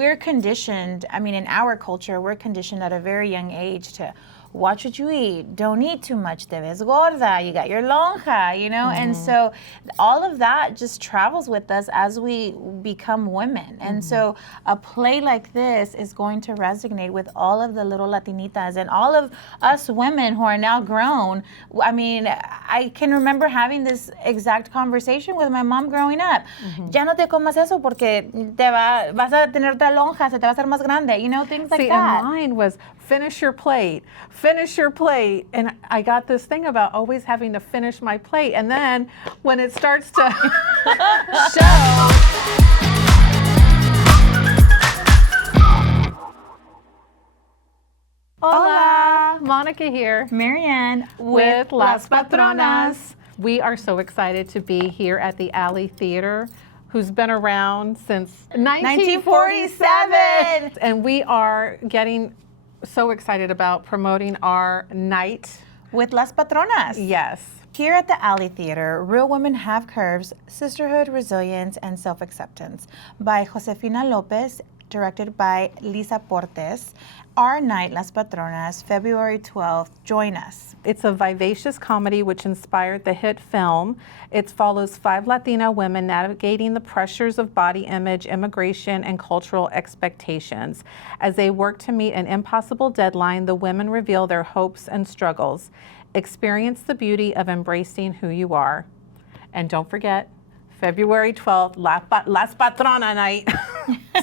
we're conditioned, I mean, in our culture, we're conditioned at a very young age to watch what you eat, don't eat too much, te ves gorda, you got your lonja, you know? And so all of that just travels with us as we become women. And so a play like this is going to resonate with all of the little Latinitas and all of us women who are now grown. I mean, I can remember having this exact conversation with my mom growing up. Ya no te comas eso porque vas a tener otra lonja, se te va a hacer más grande, you know, things like that. And mine was finish your plate. And I got this thing about always having to finish my plate. And then when it starts to show. Hola, Monica here. Marianne with Las Patronas. We are so excited to be here at the Alley Theater, who's been around since 1947. And we are getting so excited about promoting our night with Las Patronas. Yes. Here at the Alley Theater, Real Women Have Curves, Sisterhood, Resilience, and Self-Acceptance by Josefina Lopez, directed by Lisa Portes. Our night, Las Patronas, February 12th. Join us. It's a vivacious comedy which inspired the hit film. It follows 5 Latina women navigating the pressures of body image, immigration, and cultural expectations. As they work to meet an impossible deadline, the women reveal their hopes and struggles. Experience the beauty of embracing who you are. And don't forget, February 12th, Las Patrona night.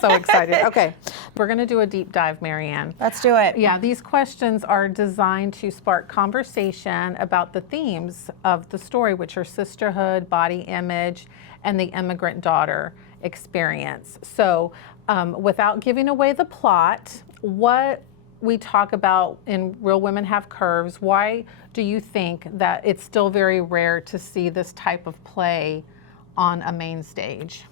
So excited. Okay, we're going to do a deep dive, Marianne. Let's do it. Yeah, these questions are designed to spark conversation about the themes of the story, which are sisterhood, body image, and the immigrant daughter experience. So without giving away the plot, what we talk about in Real Women Have Curves, why do you think that it's still very rare to see this type of play on a main stage?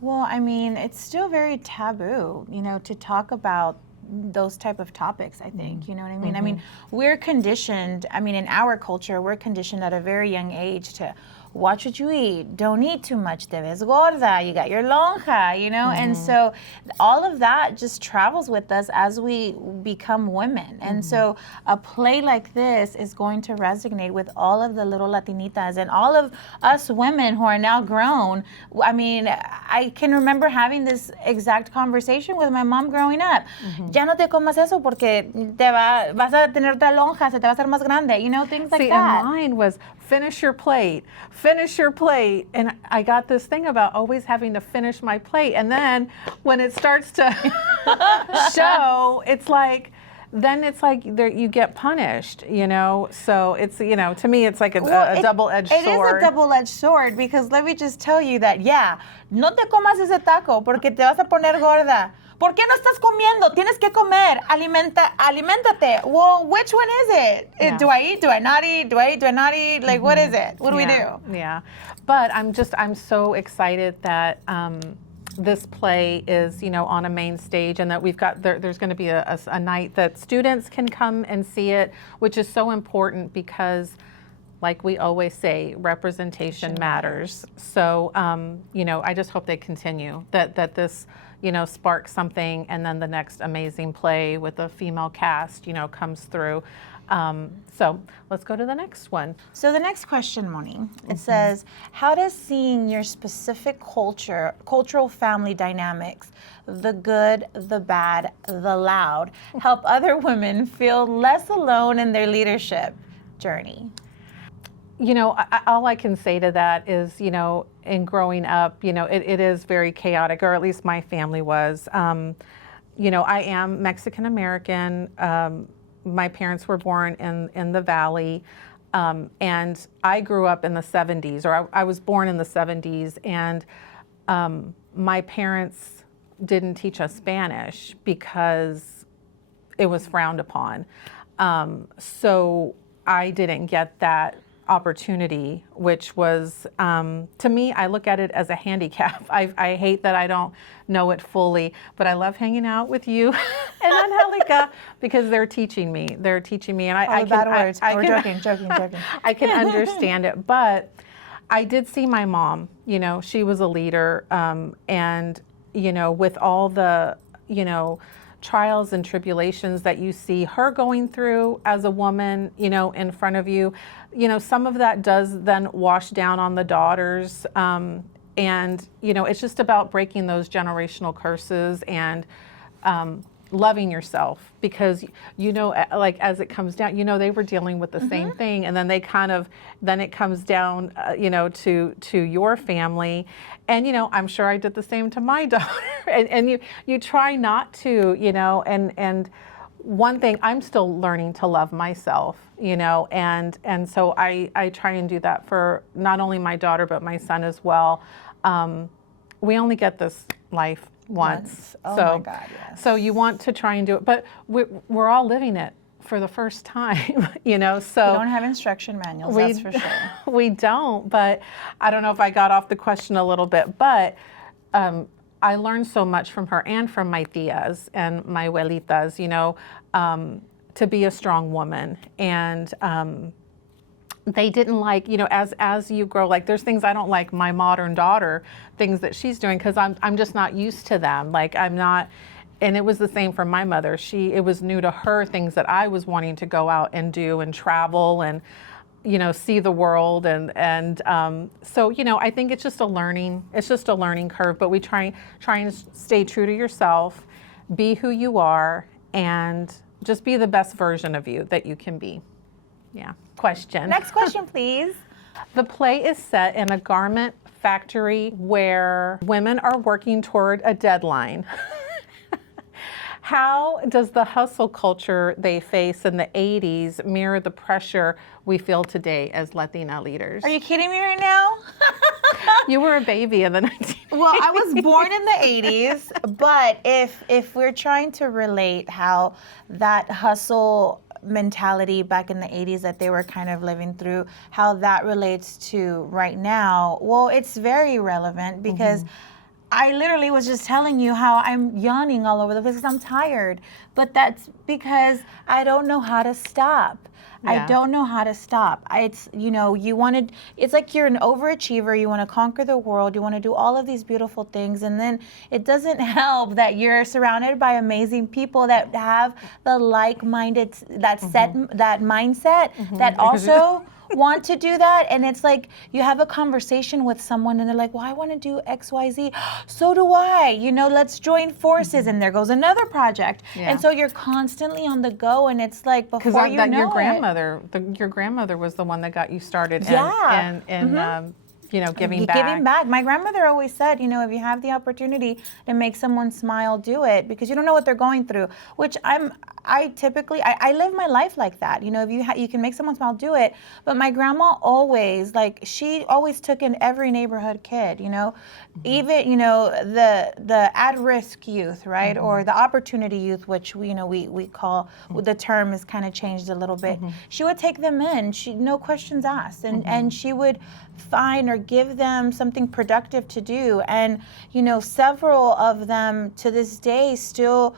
Well, I mean, it's still very taboo, you know, to talk about those type of topics, I think, you know what I mean? I mean, we're conditioned, I mean, in our culture, we're conditioned at a very young age to watch what you eat, don't eat too much, te ves gorda, you got your lonja, you know? And so all of that just travels with us as we become women. And so a play like this is going to resonate with all of the little Latinitas and all of us women who are now grown. I mean, I can remember having this exact conversation with my mom growing up. Ya no te comas eso porque vas a tener otra lonja, se te va a hacer más grande, you know, things like that. And mine was finish your plate. And I got this thing about always having to finish my plate. And then when it starts to show, it's like you get punished, you know? So it's, you know, to me, it's like a double-edged sword. It is a double-edged sword because let me just tell you that, yeah, no te comas ese taco porque te vas a poner gorda. ¿Por qué no estás comiendo? Tienes que comer. Aliméntate. Well, which one is it? Yeah. Do I eat? Do I not eat? Do I eat? Do I not eat? Like, what is it? What do we do? Yeah. But I'm so excited that this play is, you know, on a main stage and that we've got, there's going to be a night that students can come and see it, which is so important because, like we always say, representation matters. So, you know, I just hope they continue, that this, you know, sparks something, and then the next amazing play with a female cast, you know, comes through. So let's go to the next one. So the next question, Moni, it says, how does seeing your specific cultural family dynamics, the good, the bad, the loud, help other women feel less alone in their leadership journey? You know, all I can say to that is, you know, in growing up, you know, it is very chaotic, or at least my family was. You know, I am Mexican American. My parents were born in the Valley, and I grew up in the 70s, or I was born in the 70s, and my parents didn't teach us Spanish because it was frowned upon. So I didn't get that opportunity, which was, to me, I look at it as a handicap. I hate that I don't know it fully, but I love hanging out with you and Angelica because they're teaching me. They're teaching me, and I can, joking. I can understand it. But I did see my mom. You know, she was a leader, and you know, with all the trials and tribulations that you see her going through as a woman, in front of you, some of that does then wash down on the daughters. And it's just about breaking those generational curses and loving yourself, because like as it comes down, they were dealing with the same thing, and then then it comes down to your family, and I'm sure I did the same to my daughter, and you try not to, and one thing, I'm still learning to love myself, and so I try and do that for not only my daughter but my son as well. We only get this life once. Oh so, my God, yes. So you want to try and do it, but we're all living it for the first time, so. We don't have instruction manuals, that's for sure. We don't, but I don't know if I got off the question a little bit, but I learned so much from her and from my tias and my abuelitas, to be a strong woman. And they didn't like, as you grow, like there's things I don't like my modern daughter, things that she's doing, because I'm just not used to them. Like I'm not, and it was the same for my mother. It was new to her, things that I was wanting to go out and do and travel and, see the world. And so, I think it's just a learning curve, but we try and stay true to yourself, be who you are, and just be the best version of you that you can be. Yeah. Question. Next question, please. The play is set in a garment factory where women are working toward a deadline. How does the hustle culture they face in the 80s mirror the pressure we feel today as Latina leaders? Are you kidding me right now? You were a baby in the 1980s. Well, I was born in the 80s, but if we're trying to relate how that hustle mentality back in the 80s that they were kind of living through, how that relates to right now, well, it's very relevant, because I literally was just telling you how I'm yawning all over the place because I'm tired, but that's because I don't know how to stop. I don't know how to stop. It's, it's like you're an overachiever. You want to conquer the world. You want to do all of these beautiful things. And then it doesn't help that you're surrounded by amazing people that have the like-minded, that mindset, that also want to do that. And it's like you have a conversation with someone and they're like, well, I want to do X, Y, Z. So do I. Let's join forces. And there goes another project. Yeah. And so you're constantly on the go. And it's like before you know your grandmother was the one that got you started. Yeah. And giving back. Giving back. My grandmother always said, if you have the opportunity to make someone smile, do it, because you don't know what they're going through, which I typically live my life like that. If you can make someone smile, do it. But my grandma always, she always took in every neighborhood kid, even, the at-risk youth, right? Or the opportunity youth, which we call, the term is kind of changed a little bit. She would take them in, no questions asked, and she would find or give them something productive to do. And, several of them to this day still,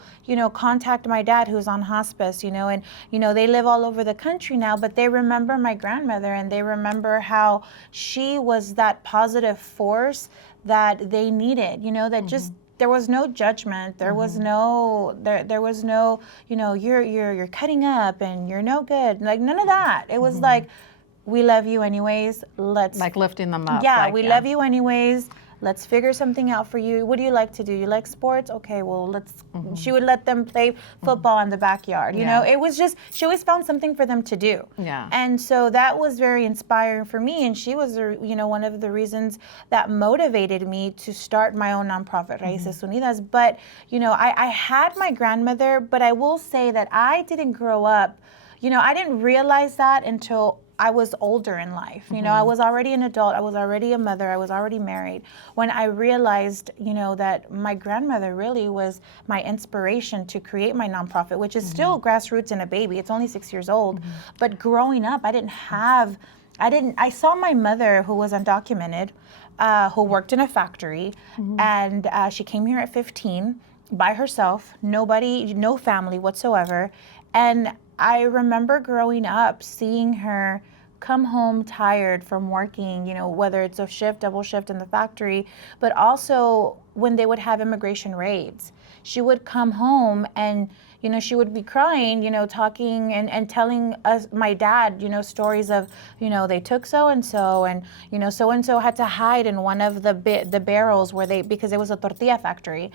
contact my dad, who's on hospice, and, they live all over the country now, but they remember my grandmother, and they remember how she was that positive force that they needed, that just, there was no judgment. There was no, there was no, you're cutting up and you're no good. Like none of that. It was like, we love you anyways. Let's, like lifting them up. Yeah, we love you anyways. Let's figure something out for you. What do you like to do? You like sports? Okay, well, let's, she would let them play football in the backyard. You know, it was just, she always found something for them to do. Yeah. And so that was very inspiring for me. And she was, one of the reasons that motivated me to start my own nonprofit, Raíces Unidas. But, I had my grandmother, but I will say that I didn't grow up, I didn't realize that until I was older in life. I was already an adult. I was already a mother. I was already married when I realized, that my grandmother really was my inspiration to create my nonprofit, which is still grassroots and a baby. It's only 6 years old. But growing up, I saw my mother, who was undocumented, who worked in a factory, and she came here at 15 by herself, nobody, no family whatsoever. And I remember growing up seeing her come home tired from working, whether it's a shift, double shift in the factory, but also when they would have immigration raids. she would come home and, you know, she would be crying, you know, talking and telling us, my dad, you know, stories of, you know, they took so-and-so and, you know, so-and-so had to hide in one of the barrels where because it was a tortilla factory,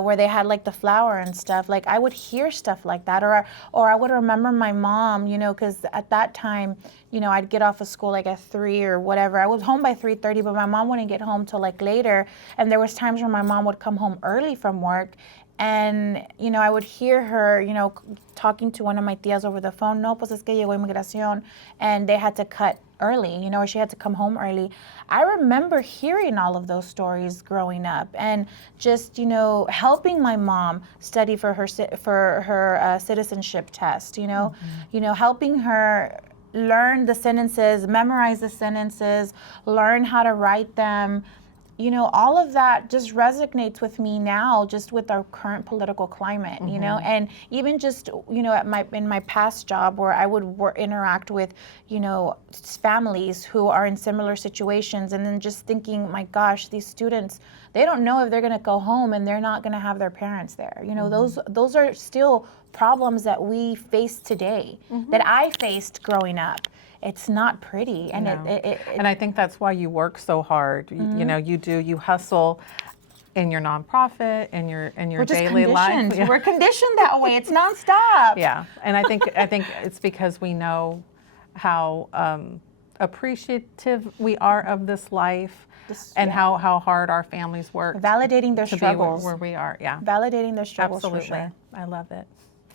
where they had like the flour and stuff. Like I would hear stuff like that, or I would remember my mom, you know, because at that time, you know, I'd get off of school like at 3 or whatever. I was home by 3:30, but my mom wouldn't get home till like later. And there was times where my mom would come home early from work. And, you know, I would hear her, you know, talking to one of my tías over the phone. No, pues es que llegó Immigración. And they had to cut early, you know, or she had to come home early. I remember hearing all of those stories growing up and just, you know, helping my mom study for her citizenship test, you know, helping her learn the sentences, memorize the sentences, learn how to write them. You know, all of that just resonates with me now, just with our current political climate, you know, and even just, you know, in my past job where I would interact with, you know, families who are in similar situations, and then just thinking, my gosh, these students, they don't know if they're going to go home and they're not going to have their parents there. You know, those are still problems that we face today, that I faced growing up. It's not pretty, and and I think that's why you work so hard. You know, you hustle in your nonprofit, in your daily life. Yeah. We're conditioned that way. It's nonstop. Yeah, and I think it's because we know how appreciative we are of this life, and how hard our families work. Validating their struggles. Be where we are. Yeah. Validating their struggles. Absolutely. For sure. I love it.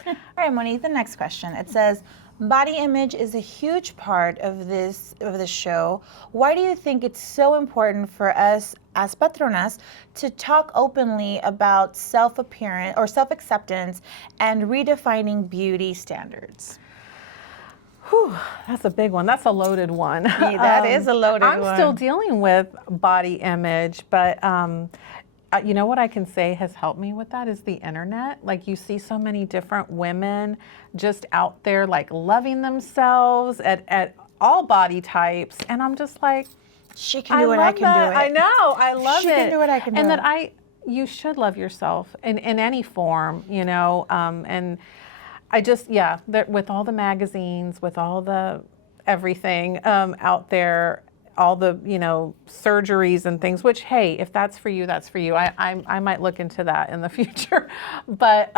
All right, Monique, the next question. It says, body image is a huge part of this show. Why do you think it's so important for us as patronas to talk openly about self-appearance or self-acceptance and redefining beauty standards? Whew, that's a big one. That's a loaded one. Yeah, that is a loaded one. I'm still dealing with body image, but you know what I can say has helped me with that is the internet. Like, you see so many different women just out there, like, loving themselves at all body types, and I'm just like, she can do it, I can do it. I know, I love it. She can do it, I can do it. And that you should love yourself in any form, you know, and I just, with all the magazines, with all the everything out there, all the, you know, surgeries and things, which, hey, if that's for you, that's for you. I might look into that in the future. But,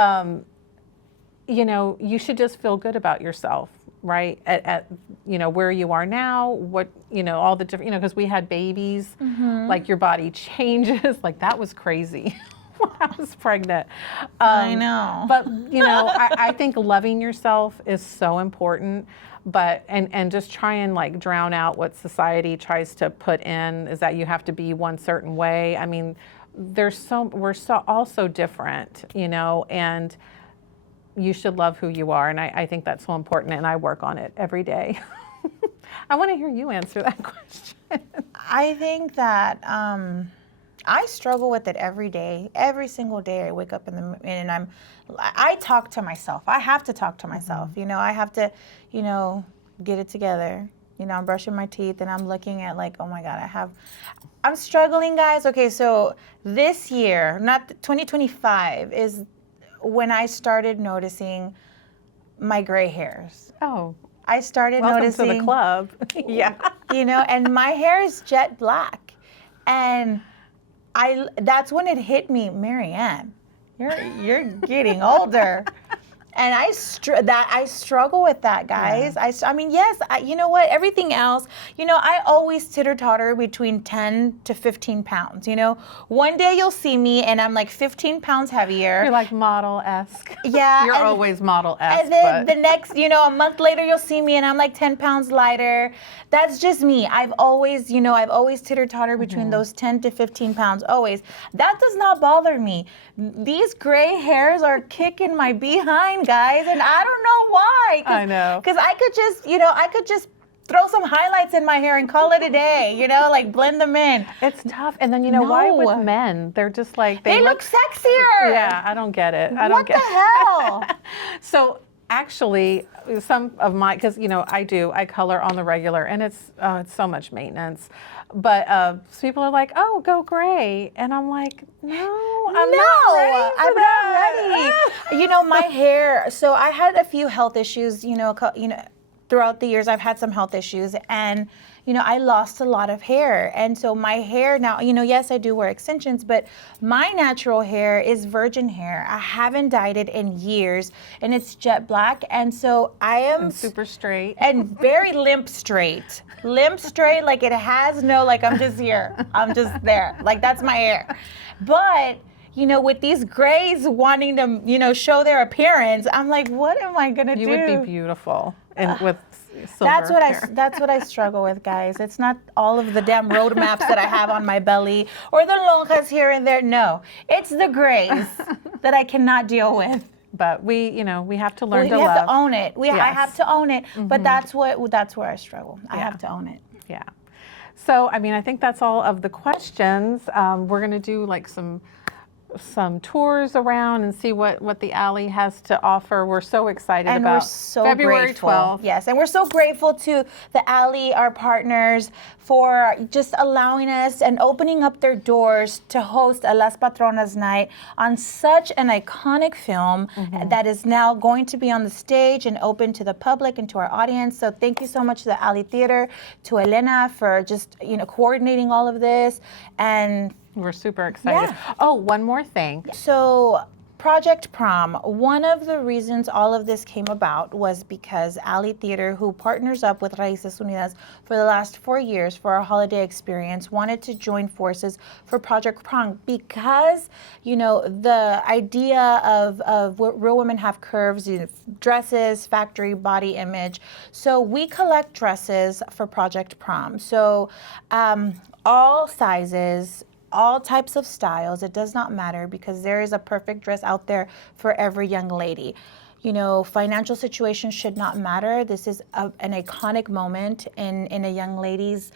you know, you should just feel good about yourself, right? At you know, where you are now, what, you know, all the different, you know, because we had babies, like your body changes. Like, that was crazy when I was pregnant. I know. But, you know, I think loving yourself is so important. But and just try and like drown out what society tries to put in, is that you have to be one certain way. I mean, we're all so different, you know, and you should love who you are. And I think that's so important, and I work on it every day. I want to hear you answer that question. I think that I struggle with it every day. Every single day I wake up and I talk to myself. I have to talk to myself. You know, I have to, you know, get it together. You know, I'm brushing my teeth and I'm looking at like, oh my God, I'm struggling, guys. Okay, so this year, not 2025, is when I started noticing my gray hairs. Oh. I started noticing. Welcome to the club. Yeah. You know, and my hair is jet black. And that's when it hit me, Marianne, you're getting older. And I struggle with that, guys. Yeah. I mean, yes, you know what? Everything else, you know, I always titter-totter between 10 to 15 pounds, you know? One day you'll see me and I'm like 15 pounds heavier. You're like model-esque. Yeah. You're always model-esque. And then the next, you know, a month later you'll see me and I'm like 10 pounds lighter. That's just me. I've always titter-totter between those 10 to 15 pounds, always. That does not bother me. These gray hairs are kicking my behind, guys, and I don't know why. I know. Because I could just throw some highlights in my hair and call it a day, you know, like blend them in. It's tough. And then, you know, why with men? They're just like, they look sexier. Yeah, I don't get it. What the hell? So Actually, some of my, because I color on the regular, and it's so much maintenance. But people are like, "Oh, go gray," and I'm like, "No, I'm not ready for that." My hair. So I had a few health issues. Throughout the years, I've had some health issues, and I lost a lot of hair. And so my hair now, yes, I do wear extensions, but my natural hair is virgin hair. I haven't dyed it in years, and it's jet black. And so I am And super straight. and very limp straight. Limp straight, like it has no, like I'm just here. I'm just there. Like that's my hair. But with these grays wanting to, show their appearance, I'm like, what am I gonna do? You would be beautiful and with silver hair. That's what I struggle with, guys. It's not all of the damn road maps that I have on my belly or the lonjas here and there. No, it's the grays that I cannot deal with. But we have to learn to We love. have to own it. I have to own it. Mm-hmm. But that's where I struggle. I have to own it. Yeah. So, I think that's all of the questions. We're going to do like some tours around and see what the alley has to offer. We're so excited and about we're so February grateful. 12th. Yes, and we're so grateful to the alley, our partners, for just allowing us and opening up their doors to host a Las Patronas night on such an iconic film that is now going to be on the stage and open to the public and to our audience. So thank you so much to the Alley Theater, to Elena for just coordinating all of this, and we're super excited. Yeah. Oh, one more thing. So Project Prom, one of the reasons all of this came about was because Alley Theater, who partners up with Raíces Unidas for the last 4 years for our holiday experience, wanted to join forces for Project Prom because, the idea of real women have curves, dresses, factory body image. So we collect dresses for Project Prom. So all sizes, all types of styles. It does not matter because there is a perfect dress out there for every young lady. Financial situation should not matter. This is an iconic moment in a young lady's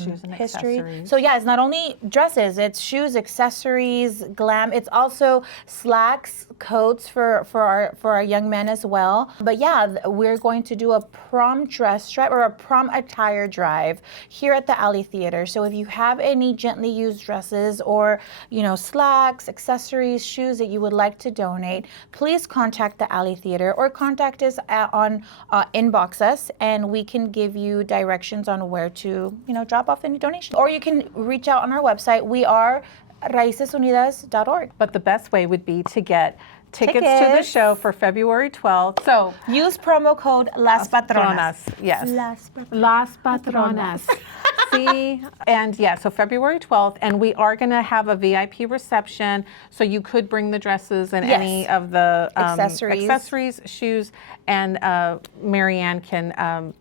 shoes and history. accessories. So yeah, it's not only dresses, it's shoes, accessories, glam. It's also slacks, coats for our young men as well. But yeah, we're going to do a prom dress drive or a prom attire drive here at the Alley Theater. So if you have any gently used dresses or slacks, accessories, shoes that you would like to donate, please contact the Alley Theater or contact us inbox us, and we can give you directions on where to drop off any donation. Or you can reach out on our website. We are raicesunidas.org. But the best way would be to get tickets to the show for February 12th. So use promo code Las Patronas. Yes. Las Patronas. See? And yeah, so February 12th, and we are going to have a VIP reception, so you could bring the dresses and any of the accessories, shoes, and Marianne can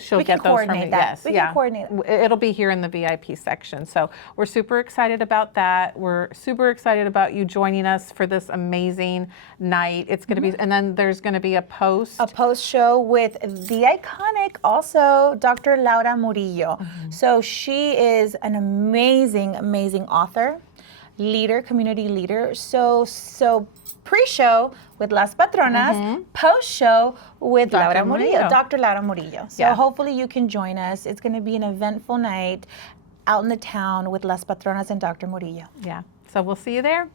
she'll We get can those from coordinate you. that. Yes, We yeah. can coordinate it. It'll be here in the VIP section. So we're super excited about that. We're super excited about you joining us for this amazing night. It's going to be, and then there's going to be a post show with the iconic also Dr. Laura Murillo. So she is an amazing, amazing author, leader, community leader. So pre-show with Las Patronas, post-show with Laura Murillo, Dr. Laura Murillo. So hopefully you can join us. It's going to be an eventful night out in the town with Las Patronas and Dr. Murillo. Yeah. So we'll see you there.